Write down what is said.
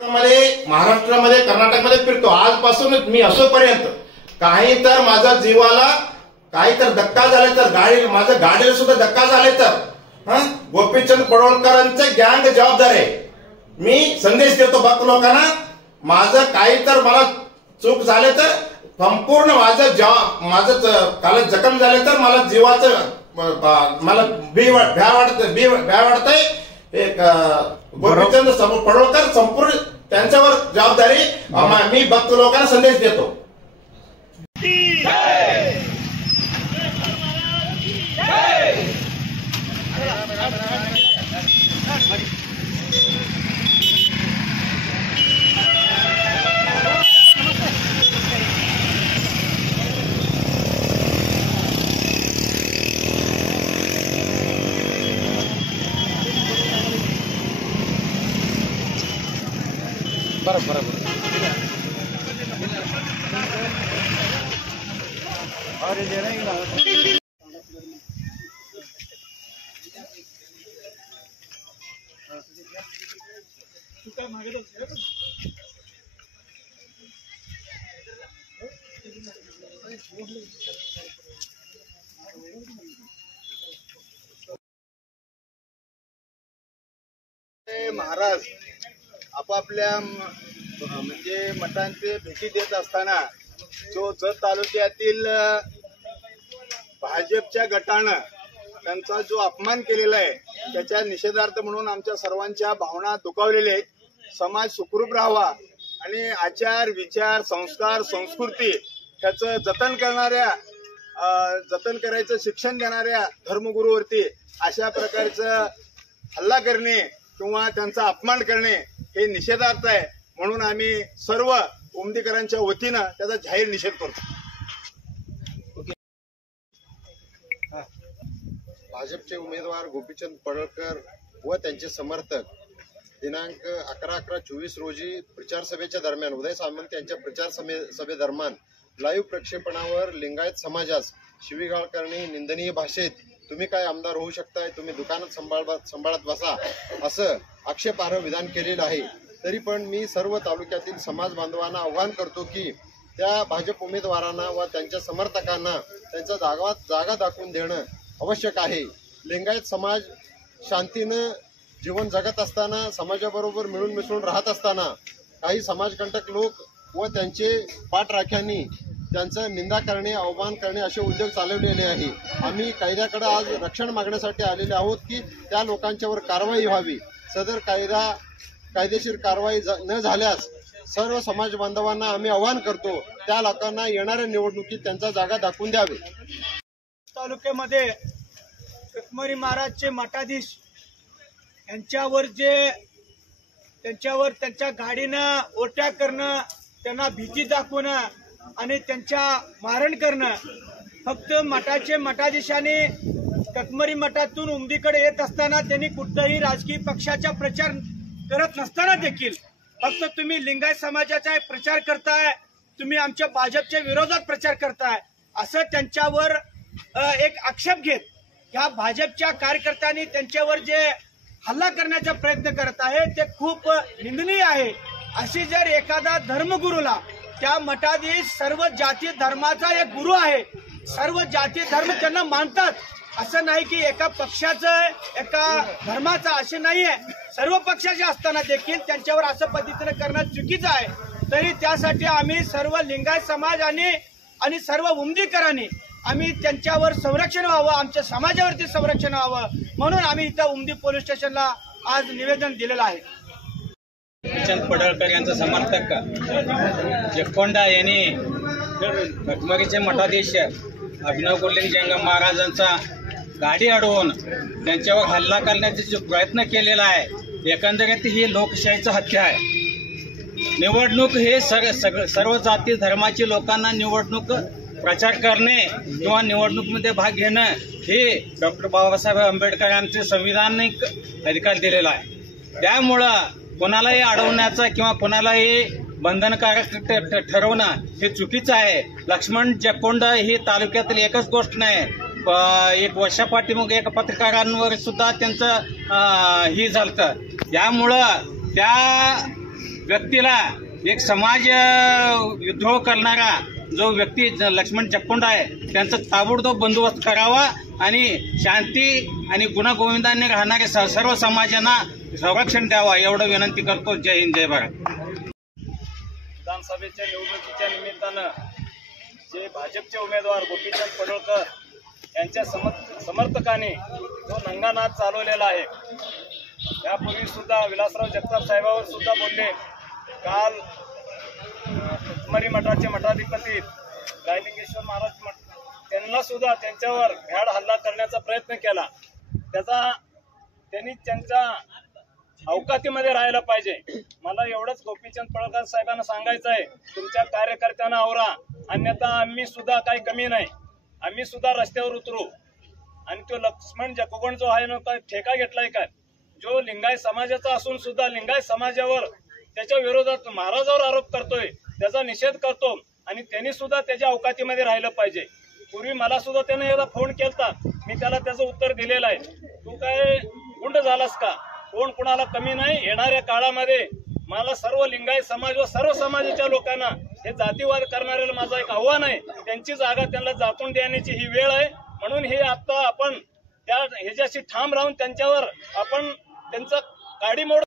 महाराष्ट्रामध्ये कर्नाटकमध्ये फिरतो आजपासून मी असोपर्यंत काही तर माझ्या जीवाला काही तर धक्का झाले तर माझ्या गाडीला सुद्धा धक्का झाले तर गोपीचंद पडळकरांचे गँग जबाबदार आहे। मी संदेश देतो भक्त लोकांना, माझं काही तर मला चूक झाले तर संपूर्ण माझं जखम झाले तर मला जीवाचं मला भ्या वाटतंय। एक गोपीचंद पडळकर संपूर्ण त्यांच्यावर जबाबदारी मी भक्त लोकांना संदेश देतो। बरोबर तू काय मागे महाराज आपापल्या म्हणजे मठांचे भेटी देत असताना जो जत तालुक्यातील भाजपच्या गटानं त्यांचा जो अपमान केलेला आहे त्याच्या निषेधार्थ म्हणून आमच्या सर्वांच्या भावना दुखावलेल्या आहेत। समाज सुखरूप राहावा आणि आचार विचार संस्कार संस्कृती ह्याचं जतन करायचं शिक्षण देणाऱ्या धर्मगुरूवरती अशा प्रकारचं हल्ला करणे किंवा त्यांचा अपमान करणे हे निषेधार्थ आहे। म्हणून आम्ही सर्व उमदीकरांच्या वतीनं त्याचा जाहीर निषेध करतो। भाजपचे उमेदवार गोपीचंद पडळकर व त्यांचे समर्थक दिनांक 11/11/24 रोजी प्रचार सभेच्या दरम्यान उदय सामंत यांच्या प्रचार सभेदरम्यान लाईव्ह प्रक्षेपणावर लिंगायत समाजास शिवीगाळ करणे, निंदनीय भाषेत तुम्ही काय आमदार होऊ शकताय, तुम्ही दुकानात सांभाळत बसा असं आक्षेपार्ह विधान केलेलं आहे। तरी पण मी सर्व तालुक्यातील समाज बांधवांना आवाहन करतो की त्या भाजप उमेदवारांना व त्यांच्या समर्थकांना त्यांचा जागा दाखवून देणं आवश्यक आहे। लिंगायत समाज शांतीनं जीवन जगत असताना समाजाबरोबर मिळून मिसळून राहत असताना काही समाजकंटक लोक व त्यांचे पाठराख्यांनी त्यांचं निंदा करणे, अवमान करणे असे उद्योग चालवलेले आहे। आम्ही कायद्याकडे आज रक्षण मागण्यासाठी आलेले आहोत की त्या लोकांच्यावर कारवाई व्हावी। सदर कायदेशीर कारवाई न झाल्यास सर्व समाज बांधवांना आम्ही आवाहन करतो त्या लोकांना येणाऱ्या निवडणुकीत त्यांचा जागा दाखवून द्यावे। तालुक्यामध्ये कटमरी महाराजचे मठाधीश यांच्यावर त्यांच्या गाडीनं ओट्या करणं, त्यांना भीती दाखवणं आणि त्यांच्या मारण करणं, फक्त मठाधीशाने कटमरी मठातून उमदीकडे येत असताना त्यांनी कुठल्याही राजकीय पक्षाचा प्रचार करत नसताना देखील फक्त तुम्ही लिंगायत समाजाचा प्रचार करताय, तुम्ही आमच्या भाजपच्या विरोधात प्रचार करताय असं त्यांच्यावर एक आक्षेप घेत ह्या भाजपच्या कार्यकर्त्यांनी त्यांच्यावर जे हल्ला करण्याचा प्रयत्न करत आहे ते खूप निंदनीय आहे। अशी जर एखादा धर्मगुरूला, त्या मठाधीश सर्व जाती धर्माचा एक गुरु आहे, सर्व जाती धर्म त्यांना मानतात, असं नाही की एका पक्षाचं एका धर्माचा असे नाही आहे। सर्व पक्षाचे असताना देखील त्यांच्यावर असं पद्धतीने करणं चुकीचं आहे। तरी त्यासाठी आम्ही सर्व लिंगायत समाज आणि सर्व उमदीकरांनी आम्ही त्यांच्यावर संरक्षण व्हावं, आमच्या समाजावरती संरक्षण व्हावं म्हणून आम्ही इथं उमदी पोलीस स्टेशनला आज निवेदन दिलेलं आहे। गोपीचंद पडळकर यांचा समर्थक जगकोंडा यांनी कटमरीचे मठाधीश अभिनव कोल्हे जंगम महाराजांचा गाडी अडवून त्यांच्यावर हल्ला करण्याचा जो प्रयत्न केलेला आहे, एकंदरीत ही लोकशाहीचं हत्या आहे। निवडणूक हे सर्व जाती धर्माची लोकांना निवडणूक प्रचार करणे किंवा निवडणुकीमध्ये भाग घेणं हे डॉक्टर बाबासाहेब आंबेडकरांचे संविधानिक अधिकार दिलेला आहे। त्यामुळं कोणालाही अडवण्याचा किंवा कोणालाही बंधनकारक ठरवणं हे चुकीचं आहे। लक्ष्मण जगकोंडा ही तालुक्यातील एकच गोष्ट नाही, एक वर्षापाठीमागे एका पत्रकारांवर सुद्धा त्यांचं ही झालं। त्यामुळं त्या व्यक्तीला एक समाज विद्रोह करणारा जो व्यक्ती लक्ष्मण चक्कोंडा आहे त्यांचा ताबडतोब बंदोबस्त करावा आणि शांती आणि गुण्यागोविंदाने राहणाऱ्या सर्व समाजांना संरक्षण द्यावा एवढं विनंती करतो. जय हिंद, जय भारत. विधानसभेच्या निवडणुकीच्या निमित्तानं जे भाजपचे उमेदवार गोपीचंद पडळकर यांच्या समर्थकांनी जो नंगानाद चालवलेला आहे, यापूर्वी सुद्धा विलासराव जगताप साहेबांवर सुद्धा बोलले. काल कचमरी मठाचे मठाधिपती रायलिंगेश्वर महाराज त्यांना सुद्धा त्यांच्यावर भ्याड हल्ला करण्याचा प्रयत्न केला. त्यांनी त्यांच्या अवकातीमध्ये राहायला पाहिजे. मला एवढंच गोपीचंद पडळकर साहेबांना सांगायचं आहे, तुमच्या कार्यकर्त्यांना आवरा, अन्यथा आम्ही सुद्धा काही कमी नाही, आम्ही सुद्धा रस्त्यावर उतरू. आणि तो लक्ष्मण जक्कोंड जो आहे ना, ठेका घेतलाय काय, जो लिंगायत समाजाचा असून सुद्धा लिंगायत समाजावर त्याच्या विरोधात महाराजावर आरोप करतोय, त्याचा निषेध करतो आणि त्यांनी सुद्धा त्याच्या अवकातीमध्ये राहिलं पाहिजे. पूर्वी मला सुद्धा त्याने एकदा फोन केलता, मी त्याला त्याचं उत्तर दिलेलं आहे. तू काय गुंड झालास का? कोण कुणाला कमी नाही. येणाऱ्या काळामध्ये मला सर्व लिंगायत समाज व सर्व समाजाच्या लोकांना हे जातीवाद करणाऱ्याला माझं एक आव्हान आहे, त्यांची जागा त्यांना जातून देण्याची ही वेळ आहे. म्हणून हे आता आपण त्या ह्याच्याशी ठाम राहून त्यांच्यावर आपण त्यांचं काडीमोड